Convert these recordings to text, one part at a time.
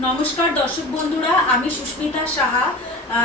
নমস্কার দর্শক বন্ধুরা, আমি সুস্মিতা সাহা।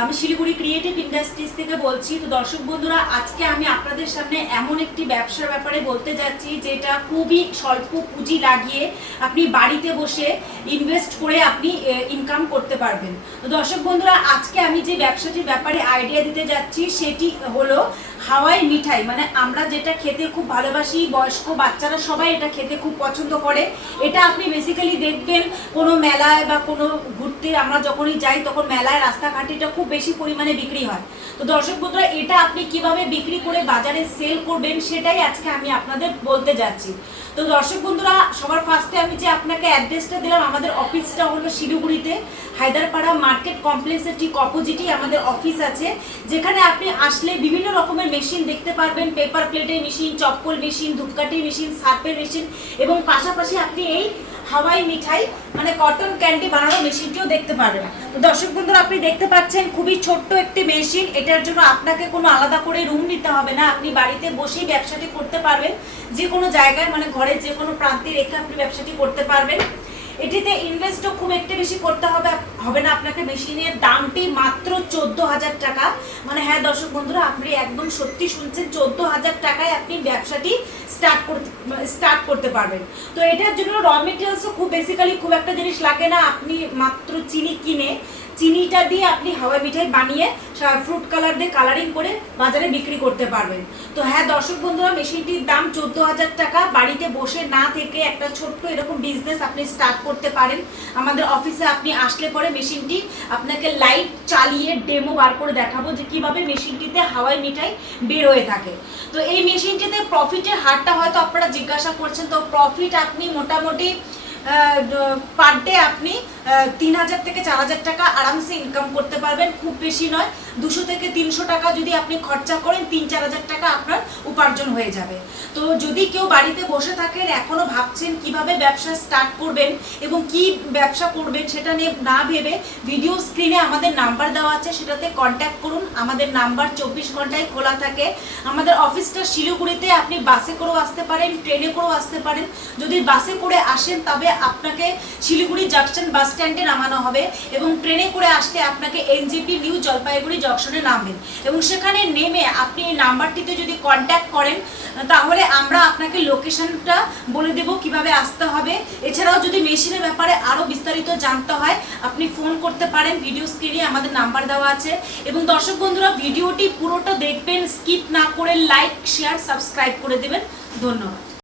আমি শিলিগুড়ি ক্রিয়েটিভ ইন্ডাস্ট্রিজ থেকে বলছি। তো দর্শক বন্ধুরা, আজকে আমি আপনাদের সামনে এমন একটি ব্যবসার ব্যাপারে বলতে যাচ্ছি যেটা খুবই স্বল্প পুঁজি লাগিয়ে আপনি বাড়িতে বসে ইনভেস্ট করে আপনি ইনকাম করতে পারবেন। তো দর্শক বন্ধুরা, আজকে আমি যে ব্যবসাটির ব্যাপারে আইডিয়া দিতে যাচ্ছি সেটি হলো হাওয়াই মিঠাই। মানে আমরা যেটা খেতে খুব ভালোবাসি, বয়স্ক বাচ্চারা সবাই এটা খেতে খুব পছন্দ করে। এটা আপনি বেসিক্যালি দেখবেন কোনো মেলায় বা কোনো ঘুরতে আমরা যখনই যাই তখন মেলায় রাস্তাঘাটে এটা খুব বেশি পরিমাণে বিক্রি হয়। তো দর্শক বন্ধুরা, এটা আপনি কিভাবে বিক্রি করে বাজারে সেল করবেন সেটাই আজকে আমি আপনাদের বলতে যাচ্ছি। তো দর্শক বন্ধুরা, সবার ফার্স্টে আমি যে আপনাকে অ্যাড্রেসটা দিলাম, আমাদের অফিসটা হলো শিলিগুড়িতে হায়দারপাড়া মার্কেট কমপ্লেক্সের ঠিক অপোজিটই আমাদের অফিস আছে, যেখানে আপনি আসলে বিভিন্ন রকমের মেশিন দেখতে পারবেন। পেপার প্লেটের মেশিন, চপ্পল মেশিন, ধূপকাঠি মেশিন, সার্পের মেশিন এবং পাশাপাশি আপনি এই হাওয়াই মিঠাই মানে কটন ক্যান্ডি বানানোর মেশিনটিও দেখতে পারবেন। তো দর্শক বন্ধুরা, আপনি দেখতে পাচ্ছেন খুবই ছোট্ট একটি মেশিন। এটার জন্য আপনাকে কোনো আলাদা করে রুম নিতে হবে না, আপনি বাড়িতে বসেই ব্যবসাটি করতে পারবেন। যে কোনো জায়গায় মানে ঘরের যে কোনো প্রান্তে রেখে আপনি ব্যবসাটি করতে পারবেন। এটিতে ইনভেস্টও খুব একটা বেশি করতে হবে না আপনাকে। মেশিনের দামটি মাত্র 14,000 টাকা। মানে হ্যাঁ দর্শক বন্ধুরা, আপনি একদম সত্যি শুনছেন, 14,000 টাকায় আপনি ব্যবসাটি স্টার্ট করতে পারবেন। তো এটার জন্য র মেটেরিয়ালসও খুব বেসিক্যালি খুব একটা জিনিস লাগে না। আপনি মাত্র চিনি কিনে চিনিটা দিয়ে আপনি হাওয়াই মিঠাই বানিয়ে ফ্রুট কালার দিয়ে কালারিং করে বাজারে বিক্রি করতে পারবেন। তো হ্যাঁ দর্শক বন্ধুরা, মেশিনটির দাম 14,000 টাকা। বাড়িতে বসে না থেকে একটা ছোট্ট এরকম বিজনেস আপনি স্টার্ট করতে পারেন। আমাদের অফিসে আপনি আসলে পরে মেশিনটি আপনাকে লাইভ চালিয়ে ডেমো বার করে দেখাবো যে কিভাবে মেশিনটিতে হাওয়াই মিঠাই বের হয়ে থাকে। তো এই মেশিনটিতে প্রফিটের হারটা হয়তো আপনারা জিজ্ঞাসা করছেন। তো প্রফিট আপনি মোটামুটি পার ডে আপনি 3,000 থেকে 4,000 টাকা আরামসে ইনকাম করতে পারবেন। খুব বেশি নয়, 200 থেকে 300 টাকা যদি আপনি খরচা করেন 3-4,000 টাকা আপনার উপার্জন হয়ে যাবে। তো যদি কেউ বাড়িতে বসে থাকেন, এখনও ভাবছেন কিভাবে ব্যবসা স্টার্ট করবেন এবং কি ব্যবসা করবেন সেটা নিয়ে না ভেবে, ভিডিও স্ক্রিনে আমাদের নাম্বার দেওয়া আছে, সেটাতে কন্ট্যাক্ট করুন। আমাদের নাম্বার 24 ঘন্টায় খোলা থাকে। আমাদের অফিসটা শিলিগুড়িতে। আপনি বাসে করেও আসতে পারেন, ট্রেনে করেও আসতে পারেন। যদি বাসে করে আসেন তবে আপনাকে শিলিগুড়ি জাংশন বাস স্ট্যান্ডে নামানো হবে এবং ট্রেনে করে আসলে আপনাকে এনজেপি নিউ জলপাইগুড়ি জংশনে নামবেন এবং সেখানে নেমে আপনি এই নাম্বারটিতে যদি কন্ট্যাক্ট করেন তাহলে আমরা আপনাকে লোকেশনটা বলে দেব কিভাবে আসতে হবে। এছাড়াও যদি মেশিনের ব্যাপারে আরও বিস্তারিত জানতে হয় আপনি ফোন করতে পারেন। ভিডিও স্ক্রিনে আমাদের নাম্বার দেওয়া আছে। এবং দর্শক বন্ধুরা, ভিডিওটি পুরোটা দেখবেন, স্কিপ না করে লাইক, শেয়ার, সাবস্ক্রাইব করে দেবেন। ধন্যবাদ।